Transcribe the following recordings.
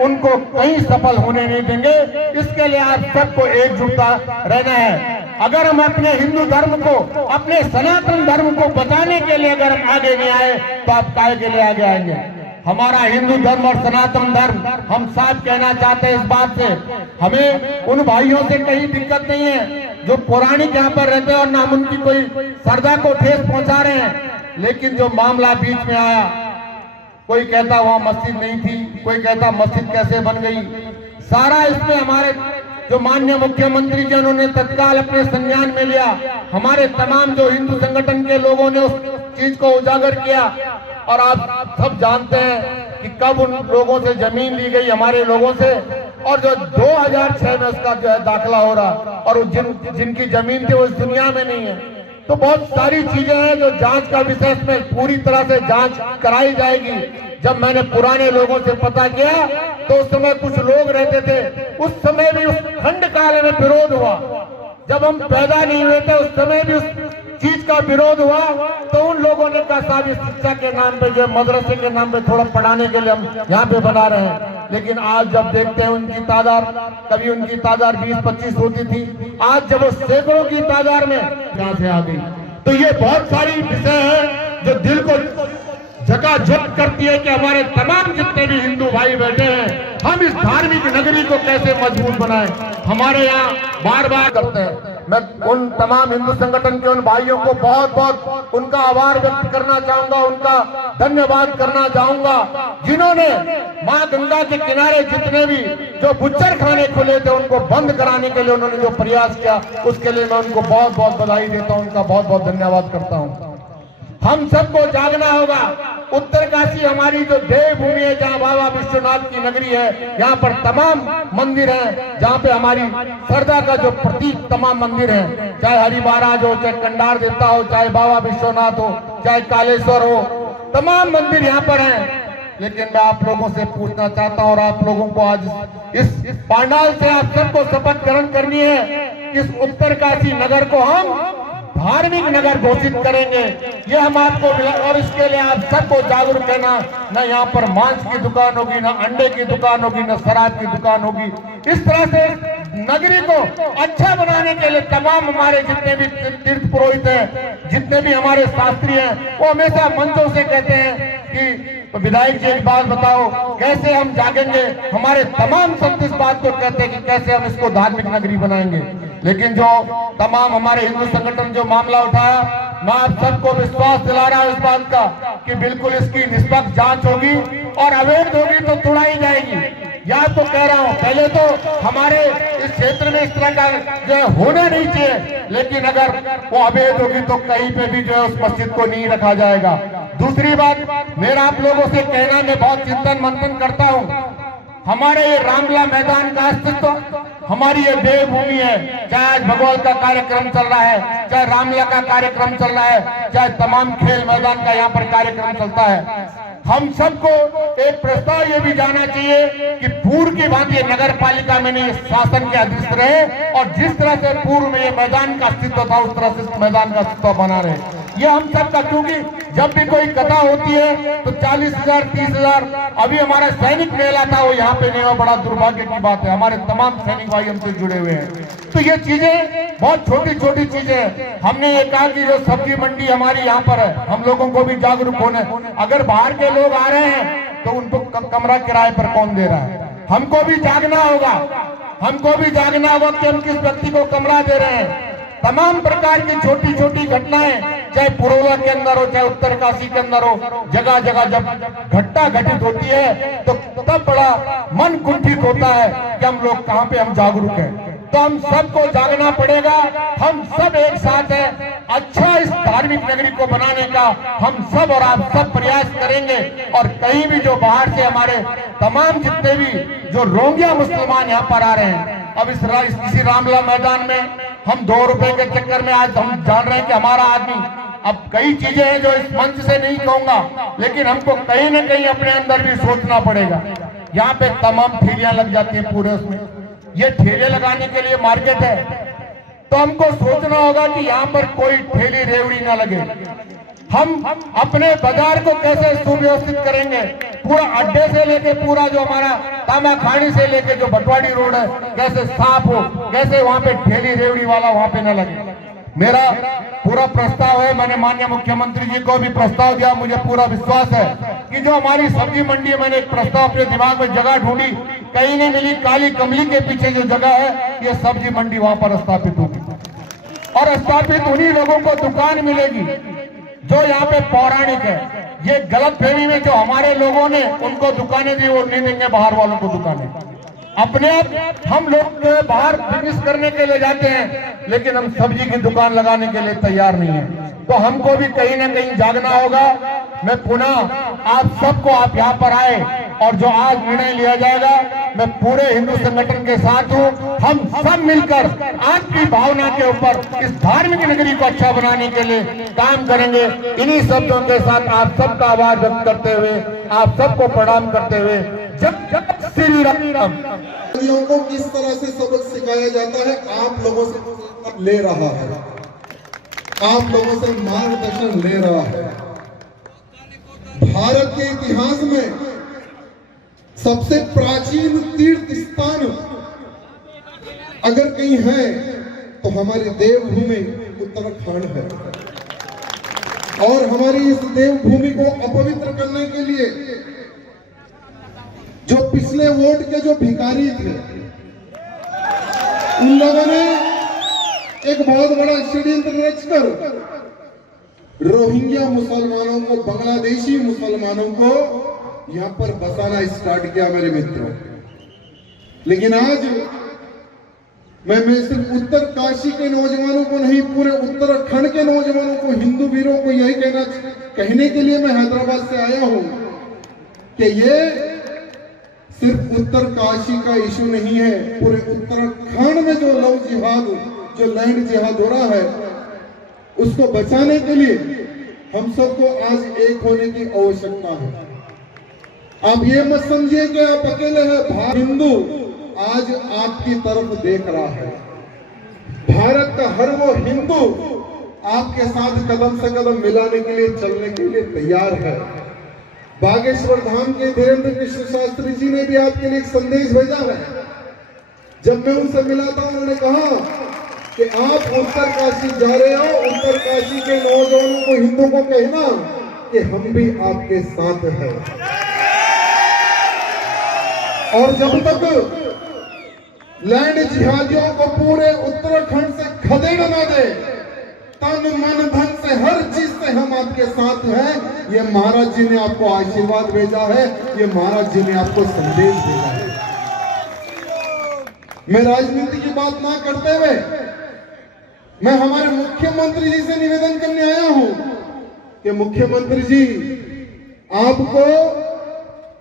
उनको कहीं सफल होने नहीं देंगे। इसके लिए आप सबको एकजुटता रहना है। अगर हम अपने हिंदू धर्म को, अपने सनातन धर्म को बचाने के लिए अगर हम आगे नहीं आए तो आप काहे के लिए आगे आएंगे? हमारा हिंदू धर्म और सनातन धर्म, हम साफ कहना चाहते हैं इस बात से, हमें उन भाइयों से कहीं दिक्कत नहीं है जो पौराणिक यहाँ पर रहते हैं और ना हम उनकी कोई श्रद्धा को ठेस पहुंचा रहे हैं। लेकिन जो मामला बीच में आया, कोई कहता वहां मस्जिद नहीं थी, कोई कहता मस्जिद कैसे बन गई, सारा इसमें हमारे जो माननीय मुख्यमंत्री जी उन्होंने तत्काल अपने संज्ञान में लिया। हमारे तमाम जो हिंदू संगठन के लोगों ने उस चीज को उजागर किया और आप सब जानते हैं कि कब उन लोगों से जमीन ली गई, हमारे लोगों से, और जो 2006 में उसका जो है दाखिला हो रहा, और जिनकी जमीन थी वो इस दुनिया में नहीं है। तो बहुत सारी चीजें हैं जो जांच का विषय में पूरी तरह से जांच कराई जाएगी। जब मैंने पुराने लोगों से पता किया तो उस समय कुछ लोग रहते थे, उस समय भी उस खंड काल में विरोध हुआ। जब हम पैदा नहीं हुए थे उस समय भी उस चीज का विरोध हुआ। तो उन लोगों ने कहा साहब इस शिक्षा के नाम पे, जो मदरसे के नाम पे थोड़ा पढ़ाने के लिए हम यहाँ पे बना रहे हैं। लेकिन आज जब देखते हैं उनकी तादाद, कभी उनकी तादाद 20-25 होती थी, आज जब वो सैकड़ों की तादाद में यहाँ से आ गई। तो ये बहुत सारी विषय है जो दिल को झकाझक करती है कि हमारे तमाम जितने भी हिंदू भाई बैठे हैं, हम इस धार्मिक नगरी को कैसे मजबूत बनाएं। हमारे यहाँ बार बार करते हैं। मैं उन तमाम हिंदू संगठन के उन भाइयों को बहुत बहुत उनका आभार व्यक्त करना चाहूंगा, उनका धन्यवाद करना चाहूंगा, जिन्होंने माँ गंगा के किनारे जितने भी जो बुच्चर खाने खुले थे उनको बंद कराने के लिए उन्होंने जो प्रयास किया, उसके लिए मैं उनको बहुत बहुत बधाई देता हूँ, उनका बहुत बहुत धन्यवाद करता हूँ। हम सबको जागना होगा। उत्तरकाशी हमारी जो देवभूमि है, जहाँ बाबा विश्वनाथ की नगरी है, यहाँ पर तमाम मंदिर हैं, जहाँ पे हमारी श्रद्धा का जो प्रतीक तमाम मंदिर हैं, चाहे हरि महाराज हो, चाहे कंडार देवता हो, चाहे बाबा विश्वनाथ हो, चाहे कालेश्वर हो, तमाम मंदिर यहाँ पर हैं। लेकिन मैं आप लोगों से पूछना चाहता हूँ और आप लोगों को आज इस पांडाल से आप सबको शपथ ग्रहण करनी है कि इस उत्तरकाशी नगर को हम धार्मिक नगर घोषित करेंगे। ये हम आपको, और इसके लिए आप सबको जागरूक रहना। न यहाँ पर मांस की दुकान होगी, न अंडे की दुकान होगी, न शराब की दुकान होगी। इस तरह से नगरी को अच्छा बनाने के लिए तमाम हमारे जितने भी तीर्थ पुरोहित हैं, जितने भी हमारे शास्त्री हैं, वो हमेशा मंचों से कहते हैं कि तो विधायक जी एक बात बताओ कैसे हम जागेंगे। हमारे तमाम संत इस बात को कहते हैं कि कैसे हम इसको धार्मिक नगरी बनाएंगे। लेकिन जो तमाम हमारे हिंदू संगठन जो मामला उठाया, मैं आप सबको विश्वास दिला रहा हूं इस बात का कि बिल्कुल इसकी निष्पक्ष जांच होगी और अवैध होगी तो तुड़ाई जाएगी। या आपको कह रहा हूं, पहले तो हमारे इस क्षेत्र में इस तरह का जो होना नहीं चाहिए, लेकिन अगर वो अवैध होगी तो कहीं पे भी जो है उस मस्जिद को नहीं रखा जाएगा। दूसरी बात, मेरा आप लोगों से कहना, मैं बहुत चिंतन मंथन करता हूँ, हमारे ये रामलीला मैदान का अस्तित्व, हमारी ये देवभूमि है, चाहे आज भगवान का कार्यक्रम चल रहा है, चाहे रामलीला का कार्यक्रम चल रहा है, चाहे तमाम खेल मैदान का यहाँ पर कार्यक्रम चलता है, हम सबको एक प्रस्ताव ये भी जाना चाहिए कि पूर्व की भांति नगर पालिका में नहीं शासन के अधीन रहे और जिस तरह से पूर्व में ये मैदान का अस्तित्व था उस तरह से इस मैदान का अस्तित्व बना रहे। ये हम सब का, क्योंकि जब भी कोई कथा होती है तो 40,000 30,000, अभी हमारा सैनिक मेला था वो यहाँ पे नहीं हुआ, बड़ा दुर्भाग्य की बात है। हमारे तमाम सैनिक भाई हमसे जुड़े हुए हैं। तो ये चीजें बहुत छोटी छोटी चीजें हैं। हमने ये कहा कि जो सब्जी मंडी हमारी यहाँ पर है, हम लोगों को भी जागरूक होना है। अगर बाहर के लोग आ रहे हैं तो उनको कमरा किराए पर कौन दे रहा है? हमको भी जागना होगा, हमको भी जागना होगा कि हम किस व्यक्ति को कमरा दे रहे हैं। तमाम प्रकार की छोटी छोटी घटनाएं, चाहे पुरोला के अंदर हो, चाहे उत्तरकाशी के अंदर हो, जगह जगह जब घटना घटित होती है तो तब बड़ा मन कुंठित होता है कि हम लोग कहाँ पे हम जागरूक हैं। तो हम सबको जागना पड़ेगा। हम सब एक साथ हैं, अच्छा इस धार्मिक नगरी को बनाने का हम सब और आप सब प्रयास करेंगे। और कहीं भी जो बाहर से हमारे तमाम जितने भी जो रोंगिया मुसलमान यहाँ पर आ रहे हैं, अब इसी रामलीला मैदान में हम 2 रुपए के चक्कर में आज हम जान रहे हैं कि हमारा आदमी, अब कई चीजें हैं जो इस मंच से नहीं कहूंगा, लेकिन हमको कहीं ना कहीं अपने अंदर भी सोचना पड़ेगा। यहाँ पे तमाम ठेलियां लग जाती है पूरे उसमें, ये ठेले लगाने के लिए मार्केट है, तो हमको सोचना होगा कि यहाँ पर कोई ठेली रेवड़ी ना लगे। हम अपने बाजार को कैसे सुव्यवस्थित करेंगे, पूरा अड्डे से लेके पूरा जो हमारा तामाखानी से लेके जो बटवाड़ी रोड है कैसे साफ हो, कैसे वहां पे ठेली रेवड़ी वाला वहां पे न लगे। मेरा पूरा प्रस्ताव है, मैंने माननीय मुख्यमंत्री जी को भी प्रस्ताव दिया, मुझे पूरा विश्वास है कि जो हमारी सब्जी मंडी है, मैंने एक प्रस्ताव अपने दिमाग में जगह ढूंढी, कहीं नहीं मिली, काली कमली के पीछे जो जगह है ये सब्जी मंडी वहां पर स्थापित होगी और स्थापित उन्हीं लोगों को दुकान मिलेगी जो यहाँ पे पौराणिक है। ये गलत फहमी में जो हमारे लोगों ने उनको दुकानें दी वो नहीं देंगे बाहर वालों को दुकानें। अपने आप हम लोग जो है बाहर बिजनेस करने के लिए जाते हैं लेकिन हम सब्जी की दुकान लगाने के लिए तैयार नहीं है, तो हमको भी कहीं ना कहीं जागना होगा। मैं पुनः आप सबको, आप यहाँ पर आए और जो आज निर्णय लिया जाएगा, मैं पूरे हिंदू संगठन के साथ हूँ। हम सब मिलकर आपकी भावना के ऊपर इस धार्मिक नगरी को अच्छा बनाने के लिए काम करेंगे। इन्हीं शब्दों के साथ आप सबका आभार व्यक्त करते हुए, आप सबको प्रणाम करते हुए, जब जब श्री राम को किस तरह से सबक सिखाया जाता है, आप लोगों से ले रहा है, आप लोगों से मार्गदर्शन ले रहा है। भारत के इतिहास में सबसे प्राचीन तीर्थ स्थान अगर कहीं है तो हमारी देवभूमि उत्तराखंड है और हमारी इस देवभूमि को अपवित्र करने के लिए जो पिछले वोट के जो भिखारी थे उन लोगों ने एक बहुत बड़ा षड्यंत्र रचकर रोहिंग्या मुसलमानों को, बांग्लादेशी मुसलमानों को यहां पर बसाना स्टार्ट किया मेरे मित्रों। लेकिन आज मैं सिर्फ उत्तर काशी के नौजवानों को नहीं, पूरे उत्तराखंड के नौजवानों को, हिंदू वीरों को यही कहने के लिए मैं हैदराबाद से आया हूं कि ये सिर्फ उत्तर काशी का इशू नहीं है, पूरे उत्तराखंड में जो लव जिहाद, जो लैंड जिहाद हो रहा है, उसको बचाने के लिए हम सबको आज एक होने की आवश्यकता है। आप ये मत समझिए कि आप अकेले हैं, हिंदू आज आपकी तरफ देख रहा है। भारत का हर वो हिंदू आपके साथ कदम से कदम मिलाने के लिए, चलने के लिए तैयार है। बागेश्वर धाम के धीरेन्द्र कृष्ण शास्त्री जी ने भी आपके लिए एक संदेश भेजा है। जब मैं उनसे मिला था उन्होंने कहा कि आप उत्तर काशी जा रहे हो, उत्तर काशी के नौजवानों को, हिंदू को कहना कि हम भी आपके साथ हैं। और जब तक लैंड जिहादियों को पूरे उत्तराखंड से खदेड़ ना दे, तन मन धन से हर चीज से हम आपके साथ हैं। ये महाराज जी ने आपको आशीर्वाद भेजा है, ये महाराज जी ने आपको संदेश भेजा है। मैं राजनीति की बात ना करते हुए मैं हमारे मुख्यमंत्री जी से निवेदन करने आया हूं कि मुख्यमंत्री जी, आपको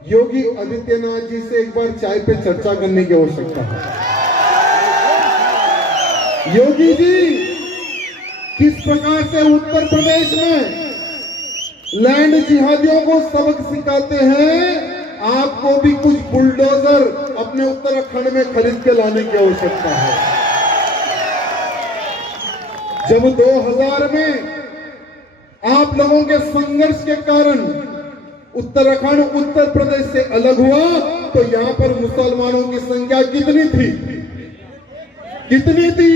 योगी आदित्यनाथ जी से एक बार चाय पे चर्चा करने की आवश्यकता है। योगी जी किस प्रकार से उत्तर प्रदेश में लैंड जिहादियों को सबक सिखाते हैं, आपको भी कुछ बुलडोजर अपने उत्तराखंड में खरीद के लाने की आवश्यकता है। जब 2000 में आप लोगों के संघर्ष के कारण उत्तराखंड उत्तर प्रदेश से अलग हुआ तो यहां पर मुसलमानों की संख्या कितनी थी? कितनी थी?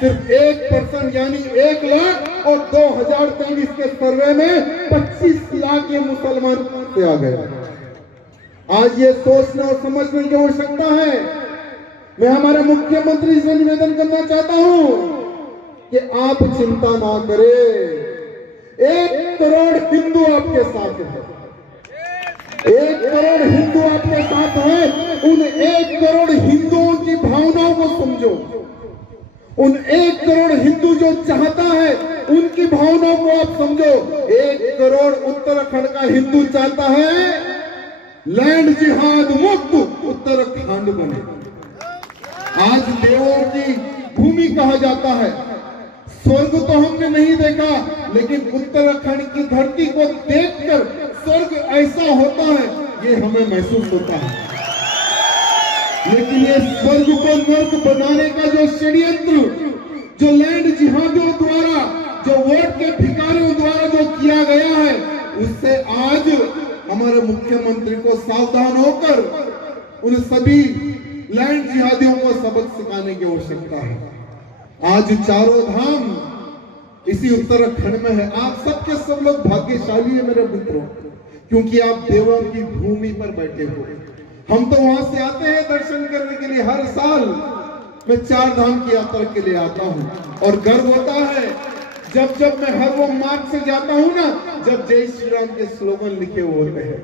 सिर्फ 1% यानी 1 लाख, और 2023 के सर्वे में 25 लाख ये मुसलमान से आ गए। आज ये सोचने और समझने की आवश्यकता है। मैं हमारे मुख्यमंत्री से निवेदन करना चाहता हूं कि आप चिंता ना करें, 1 करोड़ हिंदू आपके साथ है, 1 करोड़ हिंदू आपके साथ है। उन 1 करोड़ हिंदुओं की भावनाओं को समझो, उन 1 करोड़ हिंदू जो चाहता है उनकी भावनाओं को आप समझो। 1 करोड़ उत्तराखंड का हिंदू चाहता है लैंड जिहाद मुक्त उत्तराखंड बने। आज देवों की भूमि कहा जाता है, स्वर्ग तो हमने नहीं देखा, लेकिन उत्तराखंड की धरती को देखकर स्वर्ग ऐसा होता है ये हमें महसूस होता है। लेकिन ये स्वर्ग को नर्क बनाने का जो षड्यंत्र, जो लैंड जिहादियों द्वारा जो वोट के भिखारियों द्वारा जो किया गया है, उससे आज हमारे मुख्यमंत्री को सावधान होकर उन सभी लैंड जिहादियों को सबक सिखाने की आवश्यकता है। आज चारों धाम इसी उत्तराखंड में है। आप सबके सब लोग भाग्यशाली है मेरे मित्रों, क्योंकि आप देवों की भूमि पर बैठे हो। हम तो वहां से आते हैं दर्शन करने के लिए। हर साल मैं चार धाम की यात्रा के लिए आता हूं और गर्व होता है जब मैं हर वो मार्ग से जाता हूं ना, जब जय श्री राम के स्लोगन लिखे होते हैं।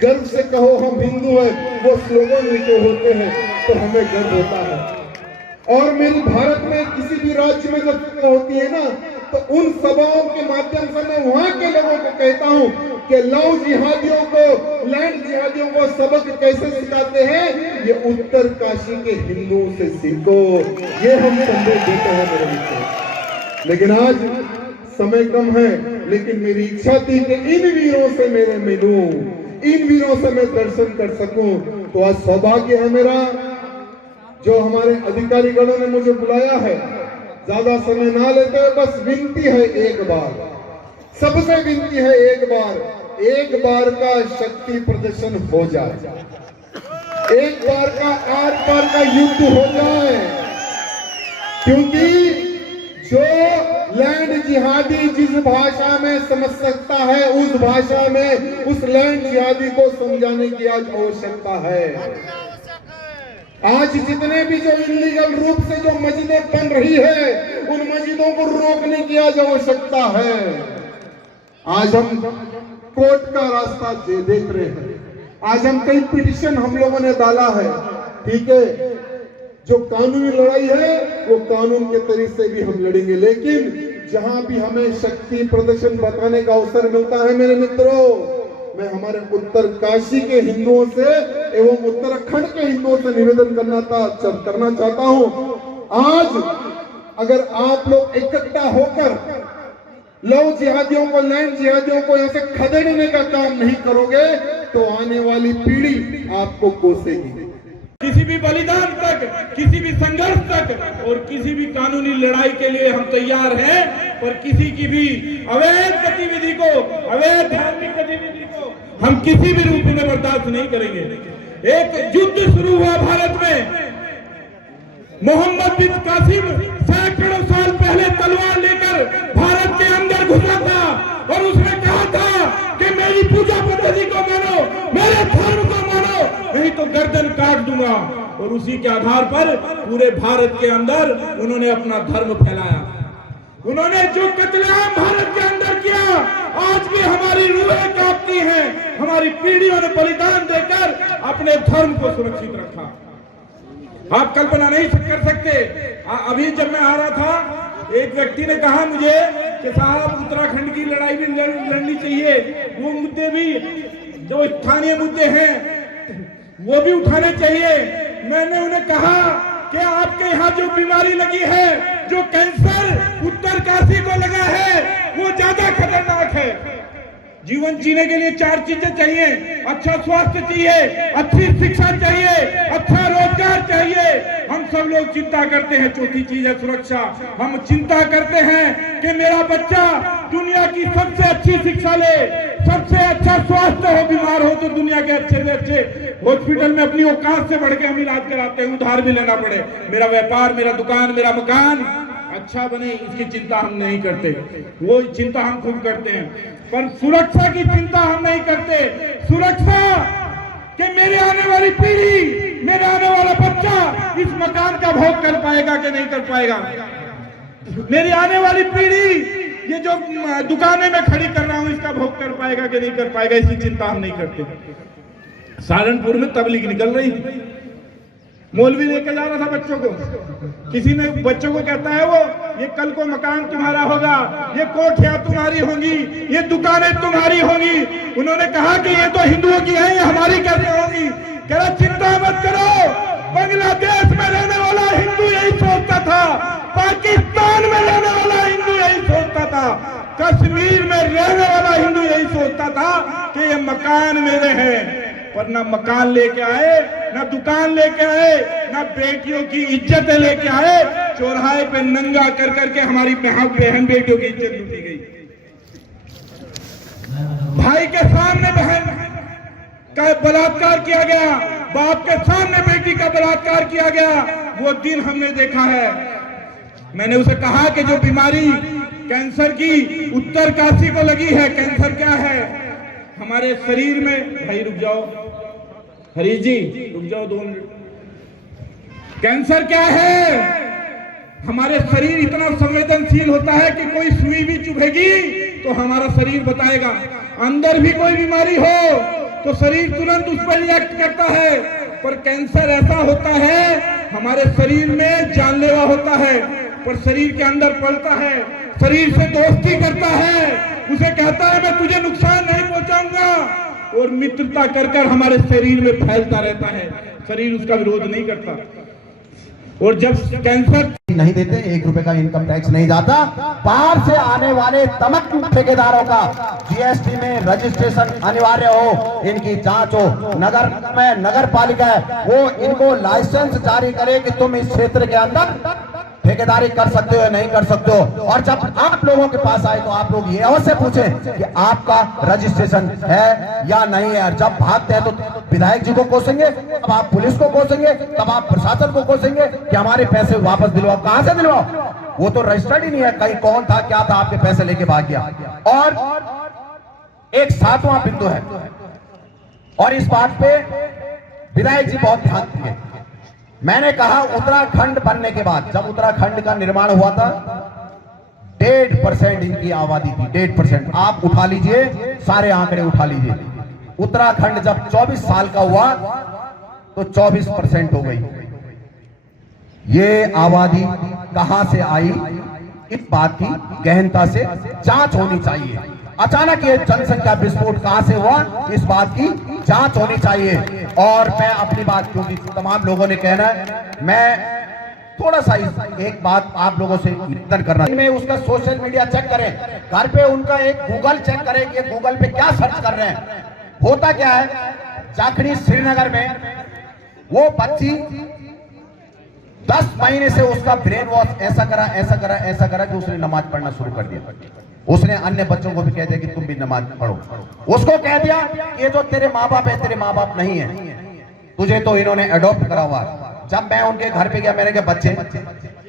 गर्व से कहो हम हिंदू हैं, वो स्लोगन लिखे होते हैं तो हमें गर्व होता है। और मेरी भारत में किसी भी राज्य में जब सभा होती है ना, तो उन सभाओं के माध्यम से मैं वहां के लोगों को कहता हूं कि लव जिहादियों को, लैंड जिहादियों को सबक कैसे सिखाते हैं, ये उत्तर काशी के हिंदुओं से सीखो। ये हम संदेश देते हैं मेरे मित्रों। लेकिन आज समय कम है, लेकिन मेरी इच्छा थी कि इन वीरों से मेरे मिलूं, इन वीरों से मैं दर्शन कर सकूं। तो आज सौभाग्य है मेरा, जो हमारे अधिकारी गणों ने मुझे बुलाया है। ज्यादा समय ना लेते, बस विनती है एक बार, सबसे विनती है एक बार का शक्ति प्रदर्शन हो जाए, एक बार का आर पार का युद्ध हो जाए। क्योंकि जो लैंड जिहादी जिस भाषा में समझ सकता है, उस भाषा में उस लैंड जिहादी को समझाने की आज आवश्यकता है। आज जितने भी जो इलीगल रूप से जो मस्जिदें बन रही है, उन मस्जिदों को रोकने की आज आवश्यकता है। आज हम कोर्ट का रास्ता देख रहे हैं। आज हम कई पिटीशन हम लोगों ने डाला है, ठीक है। जो कानूनी लड़ाई है वो कानून के तरीके से भी हम लड़ेंगे, लेकिन जहां भी हमें शक्ति प्रदर्शन बताने का अवसर मिलता है मेरे मित्रों, मैं हमारे उत्तर काशी के हिंदुओं से एवं उत्तराखंड के हिंदुओं से निवेदन करना चाहता हूं। आज अगर आप लोग इकट्ठा होकर लव जिहादियों को, लैंड जिहादियों को यहाँ से खदेड़ने का काम नहीं करोगे, तो आने वाली पीढ़ी आपको कोसेगी। किसी भी बलिदान तक, किसी भी संघर्ष तक और किसी भी कानूनी लड़ाई के लिए हम तैयार हैं, पर किसी की भी अवैध गतिविधि को, अवैध धार्मिक गतिविधि को हम किसी भी रूप में बर्दाश्त नहीं करेंगे। एक युद्ध शुरू हुआ भारत में। मोहम्मद बिन कासिम सैकड़ों साल पहले तलवार लेकर भारत के अंदर घुसा था और उसने कहा था कि मेरी पूजा पद्धति को मानो, मेरे धर्म को मानो, नहीं तो गर्दन काट दूंगा। और उसी के आधार पर पूरे भारत के अंदर उन्होंने अपना धर्म फैलाया। उन्होंने जो कत्लेआम भारत के अंदर किया, आज भी हमारी रूहें कांपती हैं। हमारी पीढ़ियों ने बलिदान देकर अपने धर्म को सुरक्षित रखा। आप कल्पना नहीं कर सकते। अभी जब मैं आ रहा था, एक व्यक्ति ने कहा मुझे कि साहब उत्तराखंड की लड़ाई भी लड़नी चाहिए, वो मुद्दे भी जो स्थानीय मुद्दे हैं वो भी उठाने चाहिए। मैंने उन्हें कहा कि आपके यहाँ जो बीमारी लगी है, जो कैंसर उत्तर काशी को लगा है, वो ज्यादा खतरनाक है। जीवन जीने के लिए चार चीजें चाहिए। अच्छा स्वास्थ्य चाहिए, अच्छी शिक्षा चाहिए, अच्छा रोजगार चाहिए। हम सब लोग चिंता करते हैं, चौथी चीज है सुरक्षा। हम चिंता करते हैं कि मेरा बच्चा दुनिया की सबसे अच्छी शिक्षा ले, सबसे अच्छा स्वास्थ्य हो, बीमार हो तो दुनिया के अच्छे से अच्छे हॉस्पिटल में अपनी औकात से बढ़ के हम इलाज कराते हैं, उधार भी लेना पड़े। मेरा व्यापार, मेरा दुकान, मेरा मकान अच्छा बने, इसकी चिंता हम नहीं करते। वो चिंता हम खुद करते हैं, पर सुरक्षा की चिंता हम नहीं करते। सुरक्षा कि मेरे आने वाली पीढ़ी, मेरा आने वाला बच्चा इस मकान का भोग कर पाएगा कि नहीं कर पाएगा। मेरी आने वाली पीढ़ी ये जो दुकानें में खड़ी कर रहा हूं, इसका भोग कर पाएगा कि नहीं कर पाएगा, इसकी चिंता हम नहीं करते। सहारनपुर में तबलीग निकल रही थी, मौलवी लेकर जा रहा था बच्चों को। किसी ने बच्चों को कहता है, वो ये कल को मकान तुम्हारा होगा, ये कोठियां तुम्हारी होंगी, ये दुकानें तुम्हारी होंगी। उन्होंने कहा कि ये तो हिंदुओं की है, ये हमारी कैसे होगी। कह रहा चिंता मत करो, बांग्लादेश में रहने वाला हिंदू यही सोचता था, पाकिस्तान में रहने वाला हिंदू यही सोचता था, कश्मीर में रहने वाला हिंदू यही सोचता था कि ये मकान मेरे हैं। पर ना मकान लेके आए, ना दुकान लेके आए, ना बेटियों की इज्जतें लेके आए। चौराहे पे नंगा कर करके हमारी बहन बेटियों की इज्जत लूटी गई। भाई के सामने बहन का बलात्कार किया गया, बाप के सामने बेटी का बलात्कार किया गया। वो दिन हमने देखा है। मैंने उसे कहा कि जो बीमारी कैंसर की उत्तरकाशी को लगी है, कैंसर क्या है हमारे शरीर में। भाई रुक जाओ, हरीश जी रुक जाओ 2 मिनट। कैंसर क्या है? हमारे शरीर इतना संवेदनशील होता है कि कोई सुई भी चुभेगी तो हमारा शरीर बताएगा। अंदर भी कोई बीमारी हो तो शरीर तुरंत उस पर रिएक्ट करता है। पर कैंसर ऐसा होता है हमारे शरीर में जानलेवा होता है, पर शरीर के अंदर पलता है, शरीर से दोस्ती करता है, उसे कहता है मैं तुझे नुकसान नहीं पहुंचाऊंगा, और मित्रता कर कर हमारे शरीर में फैलता रहता है। शरीर उसका विरोध नहीं करता। और जब कैंसर नहीं देते, 1 रुपए का इनकम टैक्स नहीं जाता। बाहर से आने वाले तमाम ठेकेदारों का जीएसटी में रजिस्ट्रेशन अनिवार्य हो, इनकी जांच हो। नगर में नगर पालिका है वो इनको लाइसेंस जारी करे कि तुम इस क्षेत्र के अंदर ठेकेदारी कर सकते हो या नहीं कर सकते हो। और जब आप लोगों के पास आए तो आप लोग ये अवश्य पूछें कि आपका रजिस्ट्रेशन है या नहीं है। और जब भागते हैं तो विधायक जी को कोसेंगे, तब आप पुलिस को कोसेंगे, तब आप प्रशासन को कोसेंगे कि हमारे पैसे वापस दिलवाओ। कहां से दिलवाओ? वो तो रजिस्टर्ड ही नहीं है, कहीं कौन था क्या था, आपके पैसे लेके भाग गया। और एक 7वां बिंदु है, और इस बात पे विधायक जी बहुत ध्यान देंगे। मैंने कहा उत्तराखंड बनने के बाद, जब उत्तराखंड का निर्माण हुआ था 1.5% इनकी आबादी थी, 1.5%। आप उठा लीजिए, सारे आंकड़े उठा लीजिए। उत्तराखंड जब 24 साल का हुआ तो 24% हो गई। ये आबादी कहां से आई, इस बात की गहनता से जांच होनी चाहिए। अचानक ये जनसंख्या विस्फोट कहां से हुआ, इस बात की जांच होनी चाहिए। और मैं अपनी बात, क्योंकि तमाम लोगों ने कहना है, मैं थोड़ा सा एक बात आप लोगों से निवेदन करना में उसका सोशल मीडिया चेक करें, घर पे उनका एक गूगल चेक करें कि गूगल पे क्या सर्च कर रहे हैं। होता क्या है, जाखड़ी श्रीनगर में वो बच्ची 10 महीने से उसका ब्रेन वॉश ऐसा करा कि उसने नमाज पढ़ना शुरू कर दिया। उसने अन्य बच्चों को भी कह दिया कि तुम भी नमाज पढ़ो। उसको कह दिया ये जो तेरे माँ बाप है, तेरे माँ बाप नहीं है, तुझे तो इन्होंने अडॉप्ट करा हुआ है। जब मैं उनके घर पे गया, मैंने कहा बच्चे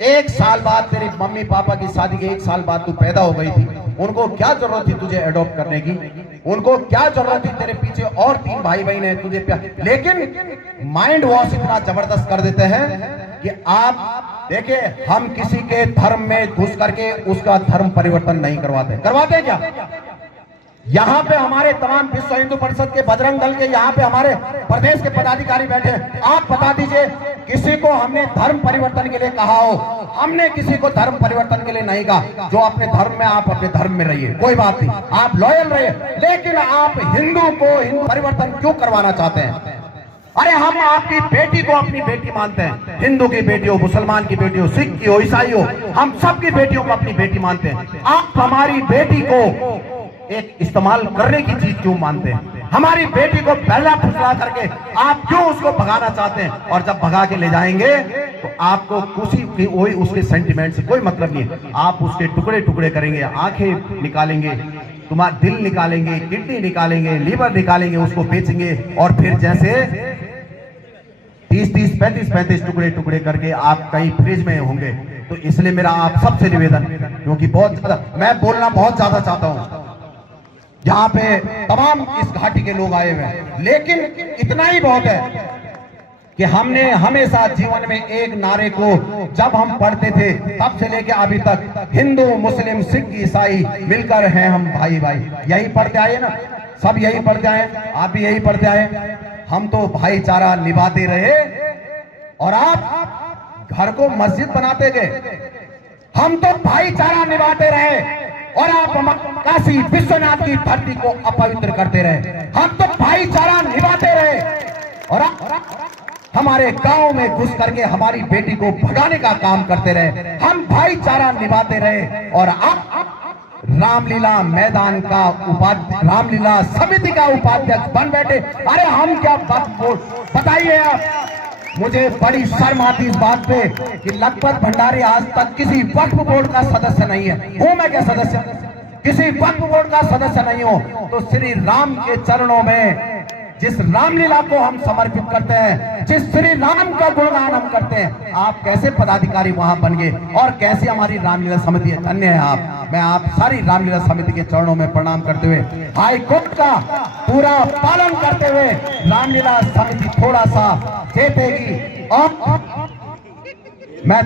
1 साल बाद तेरी मम्मी पापा की शादी के 1 साल बाद तू पैदा हो गई थी, उनको क्या जरूरत थी तुझे अडॉप्ट करने की? उनको क्या जरूरत थी? तेरे पीछे और 3 भाई बहन है, तुझे प्यार। लेकिन माइंड वॉश इतना जबरदस्त कर देते हैं कि आप देखिए, हम किसी के धर्म में घुस करके उसका धर्म परिवर्तन नहीं करवाते क्या? यहाँ पे हमारे तमाम विश्व हिंदू परिषद के, बजरंग दल के, यहाँ पे हमारे प्रदेश के पदाधिकारी बैठे हैं। आप बता दीजिए, किसी को हमने धर्म परिवर्तन के लिए कहा हो? हमने किसी को धर्म परिवर्तन के लिए नहीं कहा। जो अपने धर्म में, आप अपने धर्म में रहिए, कोई बात नहीं, आप लॉयल रहिए। लेकिन आप हिंदू को हिंदू परिवर्तन क्यों करवाना चाहते हैं? अरे हम आपकी बेटी को अपनी बेटी मानते हैं, हिंदू की बेटी हो, मुसलमान की बेटी हो, सिख की हो, ईसाई हो, हम सबकी बेटियों को अपनी बेटी मानते हैं। आप हमारी बेटी को एक इस्तेमाल करने की चीज क्यों मानते हैं? हमारी बेटी को पहला फुसला करके आप क्यों उसको भगाना चाहते हैं? और जब भगा के ले जाएंगे तो आपको वही उसके सेंटिमेंट से कोई मतलब नहीं है। आप उसके टुकड़े टुकड़े करेंगे, आंखें निकालेंगे, तुम्हारा दिल निकालेंगे, किडनी निकालेंगे, लीवर निकालेंगे, उसको बेचेंगे, और फिर जैसे 30-30, 35-35 टुकड़े टुकड़े करके आप कहीं फ्रिज में होंगे। तो इसलिए मेरा आप सबसे निवेदन, क्योंकि बहुत ज्यादा मैं बोलना बहुत ज्यादा चाहता हूं, जहां पे तमाम इस घाटी के लोग आए हुए हैं, लेकिन इतना ही बहुत है कि हमने हमेशा जीवन में एक नारे को जब हम पढ़ते थे तब से लेके अभी तक, हिंदू मुस्लिम सिख ईसाई मिलकर हैं हम भाई भाई, यही पढ़ते आए ना, सब यही पढ़ते आए, आप भी यही पढ़ते आए। हम तो भाईचारा निभाते रहे और आप घर को मस्जिद बनाते गए। हम तो भाईचारा निभाते रहे और आप काशी विश्वनाथ की धरती को अपवित्र करते रहे। हम तो भाईचारा निभाते रहे और हमारे गांव में घुस करके हमारी बेटी को भगाने का काम करते रहे। हम भाईचारा निभाते रहे और आप रामलीला मैदान का उपाध्यक्ष, रामलीला समिति का उपाध्यक्ष बन बैठे। अरे हम क्या बताइए आप। मुझे बड़ी शर्म आती इस बात पे कि लखपत भंडारी आज तक किसी वक्फ बोर्ड का सदस्य नहीं है। हूं मैं क्या सदस्य? किसी वक्फ बोर्ड का सदस्य नहीं हो। तो श्री राम के चरणों में जिस रामलीला को हम समर्पित करते हैं, जिस श्री राम का गुणगान हम करते हैं, आप कैसे पदाधिकारी वहां बन गए और कैसे हमारी रामलीला समिति धन्य है आप। मैं आप सारी रामलीला समिति के चरणों में प्रणाम करते हुए, हाई कोर्ट का पूरा पालन करते हुए रामलीला समिति थोड़ा सा जीतेगी। और मैं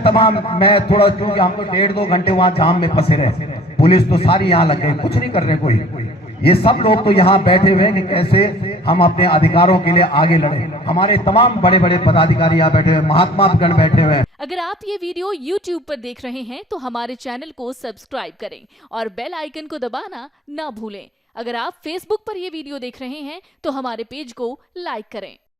थोड़ा, क्योंकि हम तो 1.5-2 घंटे वहां जाम में फंसे रहे, पुलिस तो सारी यहाँ लग गई, कुछ नहीं कर रहे कोई। ये सब लोग तो यहाँ बैठे हुए हैं कि कैसे हम अपने अधिकारों के लिए आगे लड़े। हमारे तमाम बड़े बड़े पदाधिकारी यहाँ बैठे हुए, महात्मा गण बैठे हुए हैं। अगर आप ये वीडियो YouTube पर देख रहे हैं तो हमारे चैनल को सब्सक्राइब करें और बेल आइकन को दबाना ना भूलें। अगर आप Facebook पर ये वीडियो देख रहे हैं तो हमारे पेज को लाइक करें।